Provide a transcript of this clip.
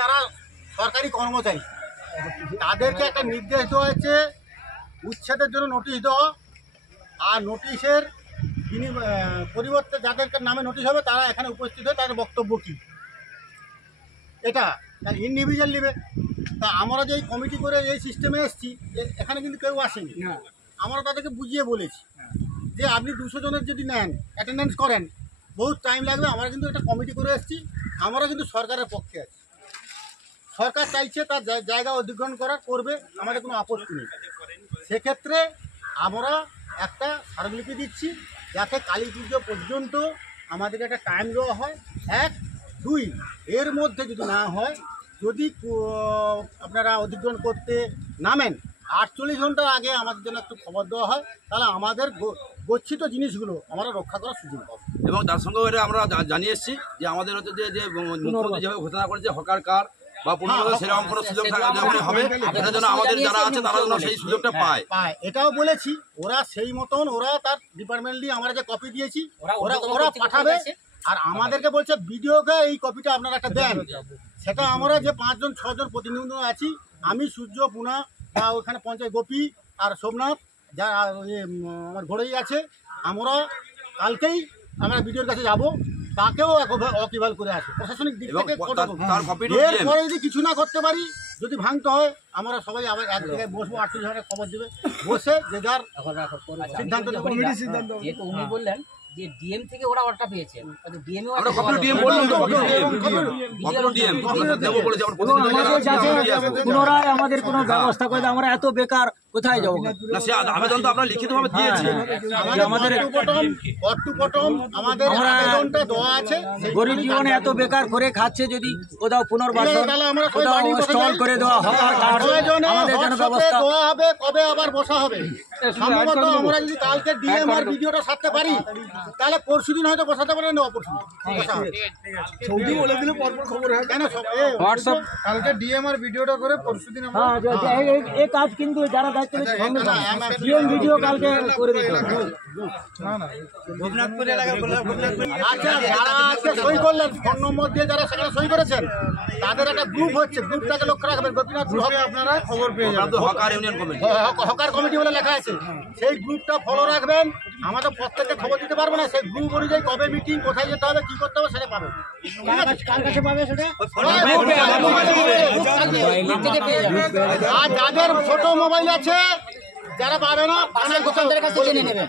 তারা সরকারি কর্মচারী, তাদেরকে একটা নির্দেশ দেওয়া হয়েছে উচ্ছেদের জন্য নোটিশ দেওয়া, আর নোটিশের পরিবর্তে যাদেরকে নামে নোটিশ হবে তারা এখানে উপস্থিত হয়ে তাদের বক্তব্য কী, এটা ইন্ডিভিজুয়াল নেবে। তা আমরা যে এই কমিটি করে এই সিস্টেমে এসেছি, এখানে কিন্তু কেউ আসেনি। আমরা তাদেরকে বুঝিয়ে বলেছি যে আপনি 200 জনের যদি নেন, অ্যাটেন্ডেন্স করেন, বহুত টাইম লাগবে। আমরা কিন্তু একটা কমিটি করে এসেছি, আমরা কিন্তু সরকারের পক্ষে আছি। সরকার চাইছে তার জায়গা অধিগ্রহণ করবে, আমাদের কোনো আপত্তি নেই। সেক্ষেত্রে আমরা একটা স্মারকলিপি দিচ্ছি যাতে কালী পুজো পর্যন্ত আমাদেরকে একটা টাইম দেওয়া হয়। 1, 2 এর মধ্যে যদি না হয়, যদি আপনারা অধিগ্রহণ করতে নামেন 48 ঘন্টার আগে আমাদের জন্য একটু খবর দেওয়া হয়, তাহলে আমাদের গচ্ছিত জিনিসগুলো আমরা রক্ষা করার সুযোগ পাবো। এবং তার সঙ্গে আমরা জানিয়ে এসেছি যে আমাদের হচ্ছে যে মুখ্যমন্ত্রী যেভাবে ঘোষণা করেছে হকার কার্ড বা পুনর্বাসন সেরকম কোনো সুযোগ যখনই হবে, এটার জন্য আমাদের যারা আছে তারা যেন সেই সুযোগটা পায়। এটাও বলেছি, ওরা সেই মতন ওরা তার ডিপার্টমেন্টলি আমরা যে কপি দিয়েছি ওরা পাঠাবে। আর আমাদেরকে বলছে ভিডিওকে এই কপিটা আপনারা একটা দেন। সেটা আমরা যে 5 জন 6 জন প্রতিনিধি আছি, আমি সূর্য, পুনা বা ওখানে পঞ্চায়েত গোপী আর সোমনাথ, যা আমার ঘোড়াই আছে, আমরা কালকেই আমরা ভিডিওর কাছে যাব, তাকেও অকিভাল করে আসে প্রশাসনিক দিক থেকে। এরপরে যদি কিছু না করতে পারি, যদি ভাঙতে হয়, আমরা সবাই আবার এক জায়গায় বসবো, 38 ঘন্টা খবর দেবে, বসে যে যার সিদ্ধান্ত যেহেতু উনি বললেন যে ডিএম থেকে ওরা অর্ডার পেয়েছে, ডিএমও পুনরায় আমাদের কোনো ব্যবস্থা করে আমরা এত বেকার কোথায় যাবো না? আবেদন তো আমরা লিখিতভাবে দিয়েছি, আমাদের দেওয়া আছে। গরিব জীবনে এত বেকার করে খাচ্ছে, যদি কোথাও পুনর্বাসন কোথাও স্টল করে দেওয়া হকার কার্ড আমাদের যেন ব্যবস্থা দেওয়া হবে। কবে আবার বসা হবে সম্ভবত আমরা যদি কালকে ডিএম আর ভিডিওটা সারতে পারি, তাহলে পরশুদিন হয়তো বসাতে পারেন, না অপরশুদিন সৌদি বলে দিলে পরপর খবর হয় কেন? হোয়াটসঅ্যাপ কালকে ডিএম আর ভিডিওটা করে পরশুদিন এই কাজ কিন্তু যারা দায়িত্ব ডিএম ভিডিও কালকে করে দিতে হবে। সই করলেন, ফোন নম্বর দিয়ে যারা সেখানে সই করেছেন, তাদের একটা গ্রুপ হচ্ছে, গ্রুপটাকে লক্ষ্য রাখবেন। গোপীনাথ গ্রুপে আপনারা খবর পেয়ে যাবেন, হকার কমিটি বলে লেখা আছে, সেই গ্রুপটা ফলো রাখবেন। আমাদের প্রত্যেককে খবর দিতে পারবো না, সেই গ্রুপ অনুযায়ী কবে মিটিং, কোথায় যেতে হবে, কি করতে হবে সেটা পাবে। কার কাছে পাবে সেটা? আর যাদের ছোট মোবাইল আছে, যারা পাবে না, দোকানদারের কাছে জেনে নেবেন।